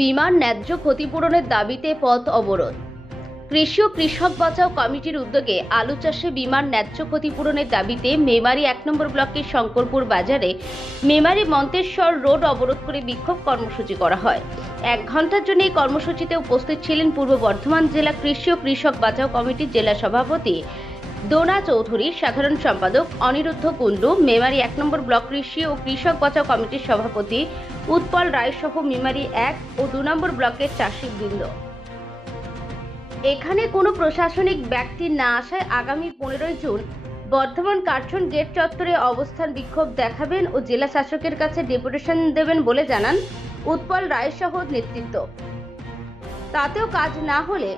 বিমার ন্যায্য ক্ষতিপূরণের দাবিতে পথ অবরোধ। কৃষি ও কৃষক বাঁচাও কমিটির উদ্যোগে আলু চাষে বিমার ন্যায্য ক্ষতিপূরণের দাবিতে মেমারি ১ নম্বর ব্লকের শঙ্করপুর বাজারে মেমারি মন্তেশ্বর রোড অবরোধ করে বিক্ষোভ কর্মসূচি করা হয়। ১ ঘন্টার জন্য এই কর্মসূচিতে উপস্থিত ছিলেন পূর্ব বর্ধমান জেলা কৃষি ও কৃষক বাঁচাও কমিটির জেলা সভাপতি দোনা চৌধুরী, সাধারণ সম্পাদক অনিরুদ্ধ কুণ্ডু, মেমারি ১ নম্বর ব্লক কৃষি ও কৃষক বাঁচাও কমিটির সভাপতি উৎপল রায় সহ মেমারি ১ ও ২ নম্বর ব্লকের চাষিবৃন্দ। এখানে কোনো প্রশাসনিক ব্যক্তি না আসায় আগামী ১৫ জুন বর্ধমান কার্জন গেট চত্বরে অবস্থান বিক্ষোভ দেখাবেন ও জেলা শাসকের কাছে ডেপুটেশন দেবেন বলে জানান উৎপল রায় সহ নেতৃত্ব। তাতেও কাজ না হলে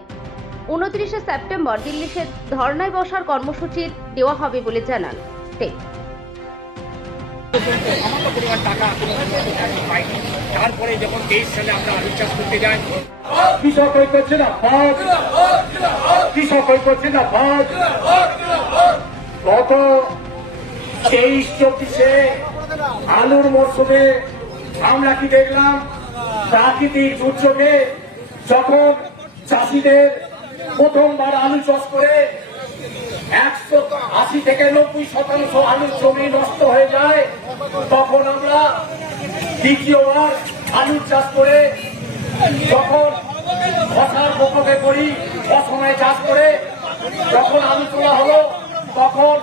২৯ সেপ্টেম্বর দিল্লিতে ধর্নায় বসার কর্মসূচি দেওয়া হবে বলে জানান। তারপরে যখন ২৩ সালে আমরা আলু চাষ করতে যাই, কৃষক ঐক্য জিন্দাবাদ, কৃষক ঐক্য জিন্দাবাদ। গত ২৩-২৪-এ আলুর মরশুমে আমরা কি দেখলাম? প্রাকৃতিক দুর্যোগে যখন চাষিদের প্রথমবার আলু চাষ করে ১৮০ থেকে ৯০% আলুর জমি নষ্ট হয়ে যায়, তখন আমরা দ্বিতীয়বার আলু চাষ করে যখন ফসল প্রকোপে করি, অসময়ে চাষ করে যখন আলু তোলা হলো, তখন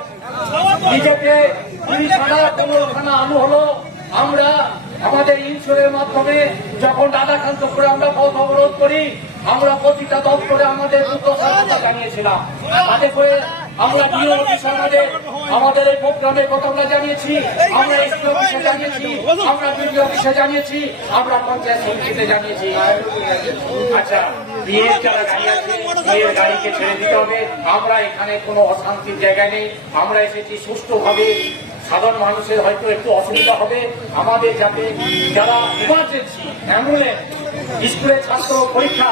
নিজেকে ২০খানা আলু হলো। আমরা আমাদের ইনস্যুরের মাধ্যমে যখন রাধাকান্ত করে আমরা পথ অবরোধ করি, আমরা প্রতিটা দপ্তরে আমাদের দুর্দশা জানিয়েছিলাম। তাতে করে আমরা ডিও অফিসে আমাদের এই প্রোগ্রামের কথা আমরা জানিয়েছি, আমরা এসপি অফিসে জানিয়েছি, আমরা বিডিও অফিসে জানিয়েছি, আমরা পঞ্চায়েত সমিতিতে জানিয়েছি। আচ্ছা, বিয়ের যারা গাড়ি আছে, বিয়ের গাড়িকে ছেড়ে দিতে হবে। আমরা এখানে কোনো অশান্তির জায়গায় নেই। আমরা এসেছি সুষ্ঠুভাবে। সাধারণ মানুষের হয়তো একটু অসুবিধা হবে, আমাদের যাতে যারা ইমার্জেন্সি অ্যাম্বুলেন্স, স্কুলের ছাত্র পরীক্ষা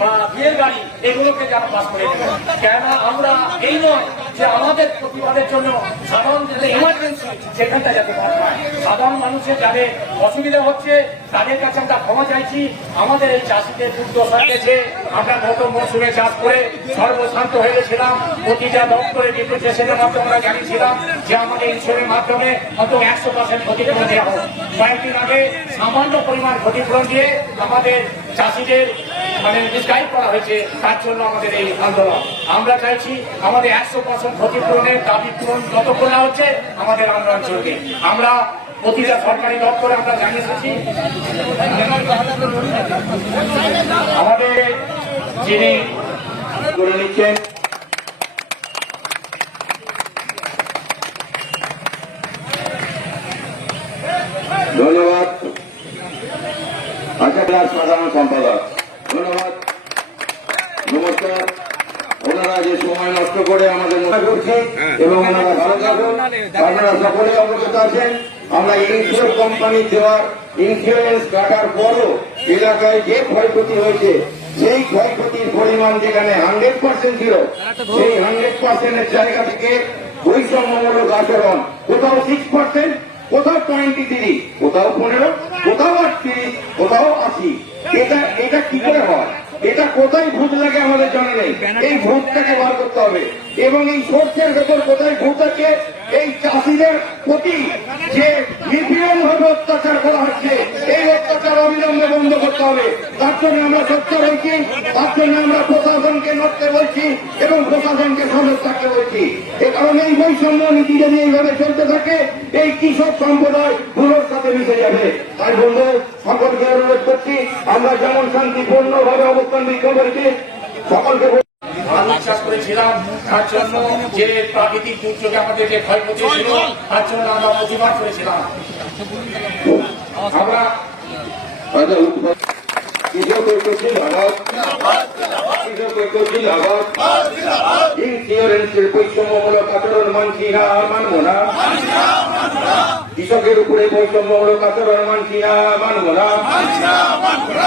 বা বিয়ের গাড়ি, এগুলোকে যারা পাস করে নেবে। কেননা আমরা এই নয় যে আমাদের প্রতিবাদের জন্য সাধারণ যাদের ইমার্জেন্সি সেখানটা যাতে পাস হয়। সাধারণ মানুষের যাদের অসুবিধা হচ্ছে তাদের কাছে আমরা ক্ষমা চাইছি। আমাদের এই চাষিদের দুর্দশা গেছে। আমরা গত মৌসুমে চাষ করে সর্বশান্ত হয়ে গেছিলাম। প্রতিটা দপ্তরে ডেপুটেশনের মাধ্যমে আমরা জানিয়েছিলাম যে আমাদের ইনস্যুরেন্সের মাধ্যমে অন্তত ১০০% ক্ষতিপূরণ দেওয়া হোক। কয়েকদিন আগে সামান্য পরিমাণ ক্ষতিপূরণ দিয়ে আমাদের চাষিদের মিসগাইড করা হয়েছে। তার জন্য আমাদের এই আন্দোলন। আমরা চাইছি আমাদের ১০০% ক্ষতিপূরণের দাবি পূরণ যতক্ষণ না হচ্ছে আমাদের আন্দোলন চলবে। আমরা প্রতিটা সরকারি দপ্তরে আমরা জানিয়ে এসেছি। আমাদের যিনি করে নিচ্ছেন ধন্যবাদ। আশা ক্লাস সাধারণ সম্পাদক, ধন্যবাদ, নমস্কার। ওনারা যে সময় নষ্ট করে আমাদের মনে করছে এবং ওনারা ভালো থাকুন। আপনারা সকলে অবগত আছেন আমরা ইন্স্যুরেন্স কোম্পানি দেওয়ার ইন্স্যুরেন্স কাটার পরও এলাকায় যে ক্ষয়ক্ষতি হয়েছে সেই ক্ষয়ক্ষতির পরিমাণ যেখানে 100% ছিল, সেই 100%-এর জায়গা থেকে বৈষম্যমূলক আচরণ কোথাও 6%, কোথাও 23, কোথাও 15, কোথাও 38, কোথাও 80। এটা কি করে হয়? এটা কোথায় ভূত লাগে আমাদের জানা নেই। এই ভূতটাকে বার করতে হবে এবং এই সোর্সের ভেতর কোথায় ভূত আছে, এই চাষিদের প্রতি যে নিপীড়ন ভাবে অত্যাচার করা হচ্ছে, এই অত্যাচার অবিলম্বে বন্ধ করতে হবে। তার জন্য আমরা সোচ্চার হয়েছি, তার জন্য আমরা প্রশাসনকে নড়তে বলছি এবং প্রশাসনকে সজাগ থাকতে বলছি। এ কারণে এই বৈষম্য নীতি যদি এইভাবে চলতে থাকে, এই কৃষক সম্প্রদায় ভুলোর সাথে মিশে যাবে। তাই বন্ধু সকলকে অনুরোধ করছি, আমরা যেমন শান্তিপূর্ণভাবে অবস্থান বিক্ষোভ করেছি, সকলকে আলু চাষ করেছিলাম, তার জন্য যে প্রাকৃতিক দুর্যোগে আমাদের যে ক্ষয়ক্ষতি ছিল তার জন্য আমরা প্রতিবাদ করেছিলাম। আমরা কৃষক ঐক্য জিন্দাবাদ, কৃষক ঐক্য জিন্দাবাদ। ইন্স্যুরেন্সের বৈষম্যমূলক আচরণ মানছি না, মানব না। কৃষকের উপরে বৈষম্যমূলক আচরণ মানছি না, মানব না।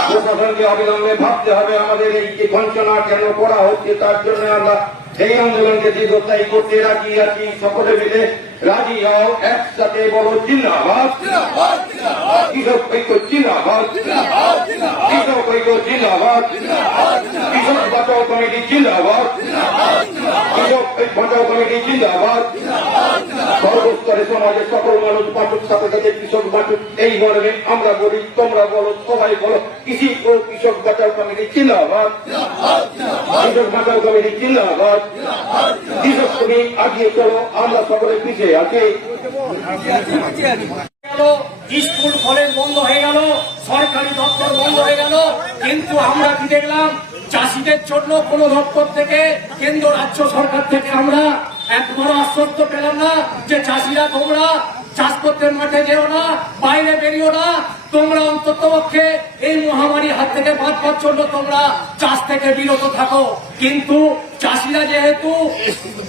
প্রশাসনকে অবিলম্বে ভাবতে হবে আমাদের এই যে বঞ্চনা কেন করা হচ্ছে, তার জন্য আমরা এই আন্দোলনকে দীর্ঘস্থায়ী করতে রাজি আছি, সকলে মিলে রাজি হও, একসাথে বলো জিন্দাবাদ, কৃষক ঐক্য জিন্দাবাদ, কৃষক ঐক্য জিন্দাবাদ, কৃষক বাঁচাও কমিটি জিন্দাবাদ, কৃষক বাঁচাও কমিটি জিন্দাবাদ। সর্বস্তরে সমাজের সকল মানুষ বাঁচুক, সাথে সাথে কৃষক বাঁচুক, এই ধরনের আমরা বলি, তোমরা বলো, সবাই বলো, কৃষি ও কৃষক বাঁচাও কমিটি জিন্দাবাদ, কৃষক বাঁচাও কমিটি জিন্দাবাদ। কৃষক তুমি আগিয়ে চলো, আমরা সকলে পিছিয়ে আছি। স্কুল কলেজ বন্ধ হয়ে গেল, সরকারি দপ্তর বন্ধ হয়ে গেল, কিন্তু আমরা কি দেখলাম, চাষিদের জন্য কোন দপ্তর থেকে, কেন্দ্র রাজ্য সরকার থেকে আমরা একবারও আশ্বস্ত পেলাম না যে চাষিরা তোমরা চাষ করতে মাঠে যেও না, বাইরে বেরিও না, তোমরা অন্তত পক্ষে এই মহামারীর হাত থেকে বাঁচবার জন্য তোমরা চাষ থেকে বিরত থাকো। কিন্তু চাষিরা যেহেতু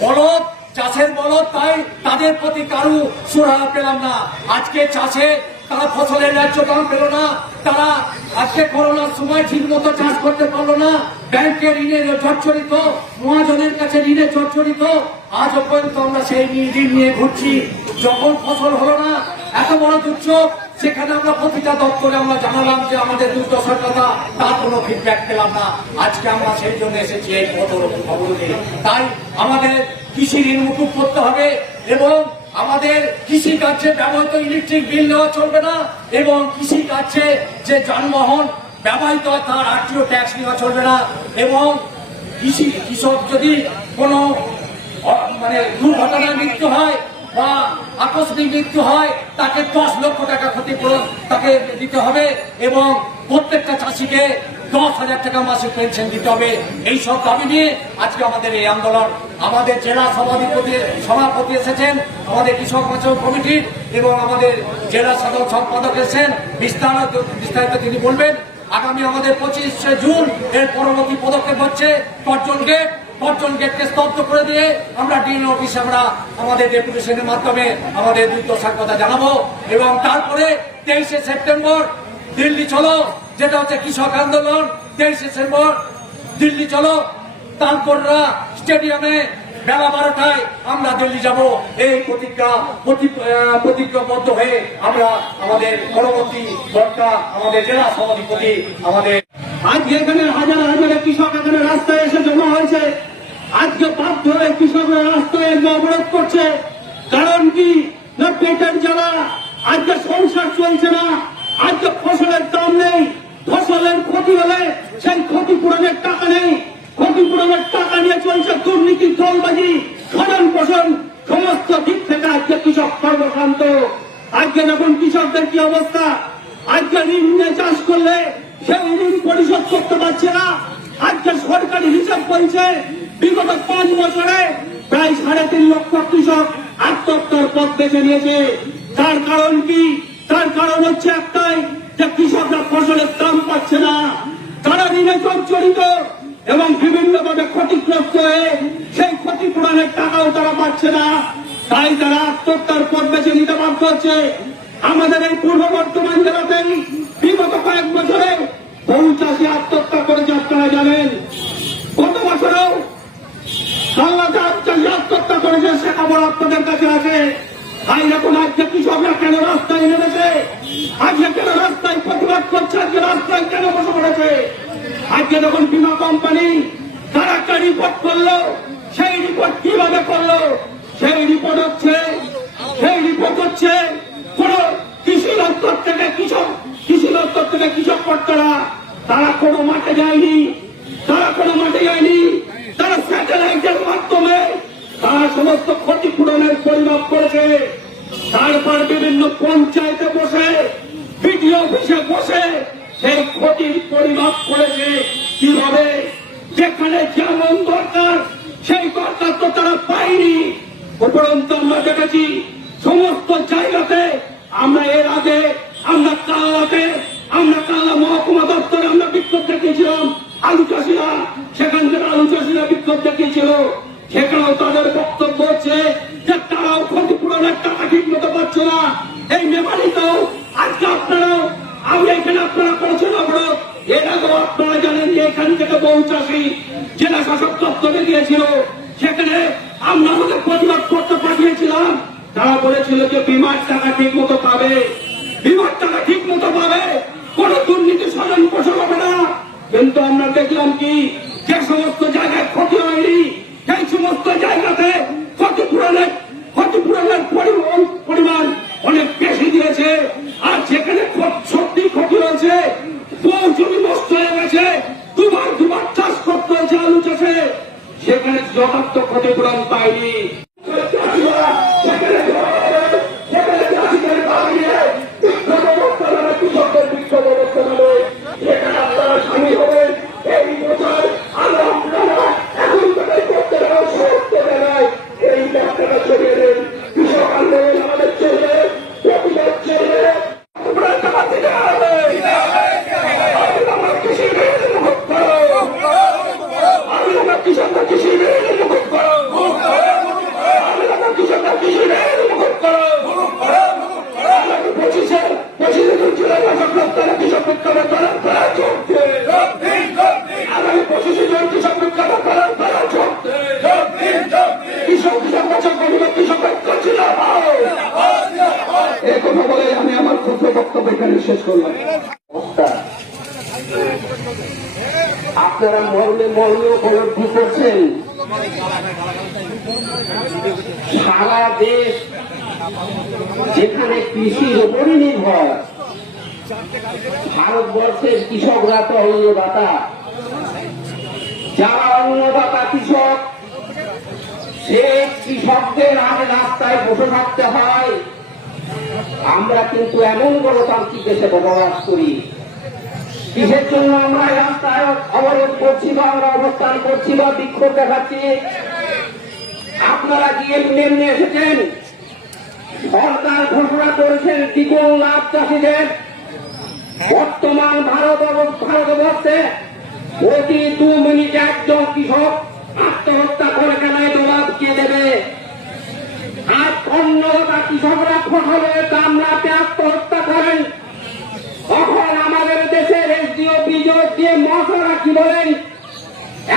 বলদ, চাষের বলদ, তাই তাদের প্রতি কারু সুরাহা পেলাম না। আজকে চাষে তারা ফসলের ন্যায্য দাম পেল না, তারা আজকে করোনার সময় ঠিক মতো চাষ করতে পারলো না, ব্যাংকের ঋণে জর্জরিত, মহাজনের কাছে ঋণে জর্জরিত, আজও পর্যন্ত আমরা সেই ঋণ নিয়ে ঘুরছি। যখন ফসল হলো না, এত বড় দুর্যোগ, সেখানে আমরা প্রতিটা দপ্তরে আমরা জানালাম যে আমাদের দুর্দশার কথা, তার কোনো ফিডব্যাক পেলাম না। আজকে আমরা সেই জন্য এসেছি এই অবরোধে। তাই আমাদের কৃষি ঋণ মুকুব করতে হবে এবং আমাদের কৃষি কার্যে ব্যবহৃত ইলেকট্রিক বিল নেওয়া চলবে না এবং কৃষি কার্যে যে যানবাহন ব্যবহৃত হয় তার আরটিও ট্যাক্স নেওয়া চলবে না এবং কৃষক যদি কোনো দুর্ঘটনায় মৃত্যু হয় বা আকস্মিক মৃত্যু হয়, তাকে 10 লক্ষ টাকা ক্ষতিপূরণ তাকে দিতে হবে এবং প্রত্যেকটা চাষিকে 10,000 টাকা মাসিক পেনশন দিতে হবে। এই সব দাবি নিয়ে আজকে আমাদের এই আন্দোলন। আমাদের জেলা সভাপতি এসেছেন, আমাদের কৃষক বাঁচাও কমিটির, এবং আমাদের জেলা সাধারণ সম্পাদক এসেছেন, বিস্তারিত তিনি বলবেন। আগামী আমাদের 25শে জুন এর পরবর্তী পদক্ষেপ হচ্ছে পর্যটন গেটকে স্তব্ধ করে দিয়ে আমরা ডিএন অফিসে আমরা আমাদের ডেপুটেশনের মাধ্যমে আমাদের দুর্দশার কথা জানাবো এবং তারপরে 23শে সেপ্টেম্বর দিল্লি চলো, যেটা হচ্ছে কৃষক আন্দোলন। 23শে সেপ্টেম্বর দিল্লি চলো, তারপররা স্টেডিয়ামে বেলা 12টায় আমরা দিল্লি যাব। এই প্রতিজ্ঞাবদ্ধ হয়ে আমরা আমাদের পরবর্তী বর্তা আমাদের জেলা সভাপতি আমাদের আজকে এখানে হাজার হাজার কৃষক এখানে রাস্তায় এসে জমা হয়েছে। আজকে বাধ্য হয়ে কৃষকরা রাস্তায় অবরোধ করছে। কারণ কি না, পেটের জ্বালা, আজকে সংসার চলছে না, আজকে ফসলের দাম নেই, ফসলের ক্ষতি হলে সেই ক্ষতিপূরণের টাকা নেই, ক্ষতিপূরণের টাকা নিয়ে চলছে দুর্নীতি, দলবাজি, খনন পোষণ, সমস্ত দিক থেকে আজকে কৃষক সর্বশান্ত। আজকে যখন কৃষকদের কি অবস্থা, আজকে ঋণ নিয়ে চাষ করলে সেই ঋণ পরিশোধ করতে পারছে না। আজকে সরকারি হিসাব বলছে বিগত 5 বছরে প্রায় 3.5 লক্ষ কৃষক আত্মহত্যার পথ বেছে নিয়েছে। তার কারণ কি? তার কারণ হচ্ছে একটাই, যে কৃষকরা ফসলের দাম পাচ্ছে না, তারা ঋণে জর্জরিত এবং বিভিন্নভাবে ক্ষতিগ্রস্ত হয়ে সেই ক্ষতিপূরণের টাকাও তারা পাচ্ছে না। তাই তারা আত্মহত্যার পথ বেছে নিতে বাধ্য হচ্ছে। আমাদের এই পূর্ব বর্ধমান জেলাতেই বিগত কয়েক বছরে বহু চাষি আত্মহত্যা করেছে, আপনারা জানেন। গত বছরেও বাংলা চাষি আত্মহত্যা করেছে, সে খবর আপনাদের কাছে আছে। তাই এখন আজকে কৃষকরা কেন রাস্তায় নেমেছে, আজকে কেন রাস্তায় প্রতিবাদ করছে, আজকে রাস্তায় কেন বসে পড়েছে? আজকে যখন বীমা কোম্পানি তারা একটা রিপোর্ট করলো, সেই রিপোর্ট কিভাবে করলো? সেই রিপোর্ট হচ্ছে কোন কৃষি দপ্তর থেকে কৃষক কর্তারা তারা কোনো মাঠে যায়নি, তারা স্যাটেলাইটের মাধ্যমে তারা সমস্ত ক্ষতিপূরণের পরিমাপ করেছে। তারপর বিভিন্ন পঞ্চায়েতে বসে, বিডিও অফিসে বসে সেই ক্ষতির পরিমাপ করেছে। কিভাবে? যেখানে যেমন দরকার সেই দরকার তো তারা পায়নি। উপরন্তু আমরা দেখেছি সমস্ত জায়গাতে, আমরা এর আগে আমরা কাল্লা মহকুমা দপ্তরে আমরা বিক্ষোভ দেখিয়েছিলাম, আলু চাষিরা, সেখানকার আলু চাষিরা বিক্ষোভ দেখিয়েছিল। সেখানেও তাদের বক্তব্য হচ্ছে যে তারাও ক্ষতিপূরণের টাকা ঠিক মতো পাচ্ছে না। এই মেমারিতেও আজকে আপনারাও, আমরা এখানে আপনারা করেছেন অবরোধ। এর আগেও আপনারা জানেন যে এখান থেকে বহু চাষি জেলা শাসক দপ্তরে গিয়েছিল, সেখানে আমরা আমাদের প্রতিবাদ করতে পাঠিয়েছিলাম। তারা বলেছিল যে বিমার টাকা ঠিক মতো পাবে, বিমার টাকা ঠিক মতো পাবে, কোন দুর্নীতি স্বজন পোষণ হবে না। কিন্তু আমরা দেখলাম কি, যে সমস্ত জায়গায় ক্ষতি হয়নি সেই সমস্ত জায়গাতে ক্ষতিপূরণের পরিমাণ অনেক বেশি দিয়েছে। আর যেখানে সত্যি ক্ষতি হয়েছে, বহু জমি নষ্ট হয়ে গেছে, দুবার চাষ করতে হয়েছে আলু চাষে, সেখানে যথার্থ ক্ষতিপূরণ পায়নি। আমি আমার ক্ষুদ্র বক্তব্য এখানে শেষ করলাম। আপনারা মহলে উপলব্ধি করছেন, সারা দেশ যেখানে কৃষির উপরই নির্ভর, ভারতবর্ষের কৃষকরা তো অন্নদাতা। যারা অন্নদাতা কৃষক, সেই কৃষকদের আগে রাস্তায় বসে থাকতে হয়। আমরা কিন্তু এমন গণতান্ত্রিক দেশে বসবাস করি, কিসের জন্য আমরা রাস্তায় অবরোধ করছি বা আমরা অবস্থান করছি বা বিক্ষোভ দেখাচ্ছি? আপনারা গিয়ে নেমে এসেছেন, সরকার ঘোষণা করেছেন দ্বিগুণ লাভ চাষিদের। বর্তমান ভারতবর্ষে প্রতি 2 মিনিটে একজন কৃষক আত্মহত্যা করে কেনায় জবাব কে দেবে? আর অন্যরা কৃষকরা ফসলের দাম না পেয়ে আত্মহত্যা করেন। তখন আমাদের দেশের এসডিও বিডিও দিয়ে মহাশয়রা কি বলেন?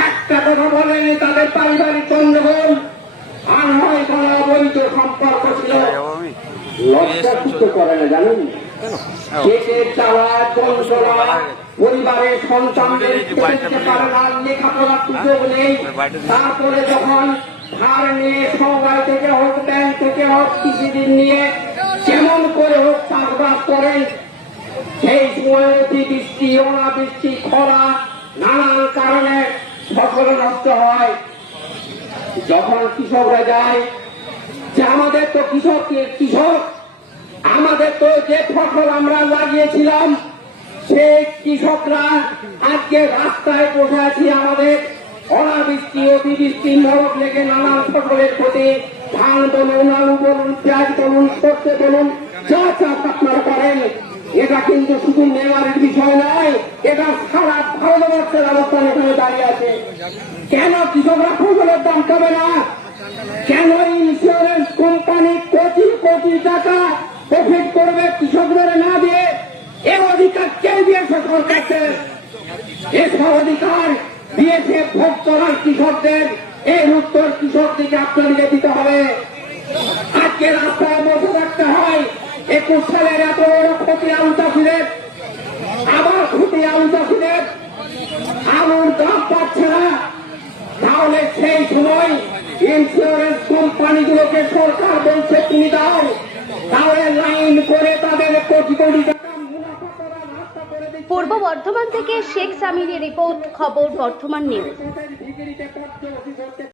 একটা কথা বলেন, তাদের পারিবারিক গন্ডগোল আর হয় বলা অবৈধ সম্পর্ক ছিল। লজ্জা কিছু করে না জানেন? পেটের চাওয়া যন্ত্রণা, পরিবারের সন্তানদের পেতে পারে না, লেখাপড়ার সুযোগ নেই। তারপরে যখন ধার নিয়ে সবাই থেকে হোক, ব্যাংক থেকে হোক, কৃষিঋণ নিয়ে যেমন করে হোক চাষবাস করেন, সেই সময় অতিবৃষ্টি, অনাবৃষ্টি, খরা, নানান কারণে ফসল নষ্ট হয়। যখন কৃষকরা যায় যে আমাদের তো কৃষক, আমাদের তো যে ফসল আমরা লাগিয়েছিলাম সেই কৃষকরা আজকে রাস্তায় বসে আছি। আমাদের অনাবৃষ্টি, অতিবৃষ্টি, মরক লেগে নানান ফসলের ক্ষতি, ধান বলুন, আলু বলুন, পেঁয়াজ বলুন, সর্ষে বলুন, যা চাষ আপনারা করেন, এটা কিন্তু শুধু নেওয়ারের বিষয় নয়, এটা সারা ভারতবর্ষের অবস্থান এখানে দাঁড়িয়ে আছে। কেন কৃষকরা ফসলের দাম পাবে না? কেন ইন্স্যুরেন্স কোম্পানি কোটি কোটি টাকা প্রফিট করবে কৃষকদের না দিয়ে? এর অধিকার কে দিয়েছে সরকারকে? এসব অধিকার দিয়েছে ভোগ করার কৃষকদের। এর উত্তর কৃষকদেরকে আপনাদেরকে দিতে হবে। আজকে রাস্তায় বসে থাকতে হয়। 21 সালের এত বড় ক্ষতি আলু চাষিদের, আবার ক্ষতি আলু চাষিদের, আলুর দাম পাচ্ছে না। তাহলে সেই সময় ইন্স্যুরেন্স কোম্পানিগুলোকে সরকার বলছে তুমি দাও, তাহলে লাইন করে তাদের কোটি কোটি টাকা মুনাফা করার রাস্তা করে দিচ্ছে। পূর্ব বর্ধমান থেকে শেখ সামিরের রিপোর্ট, খবর বর্ধমান নিউজ।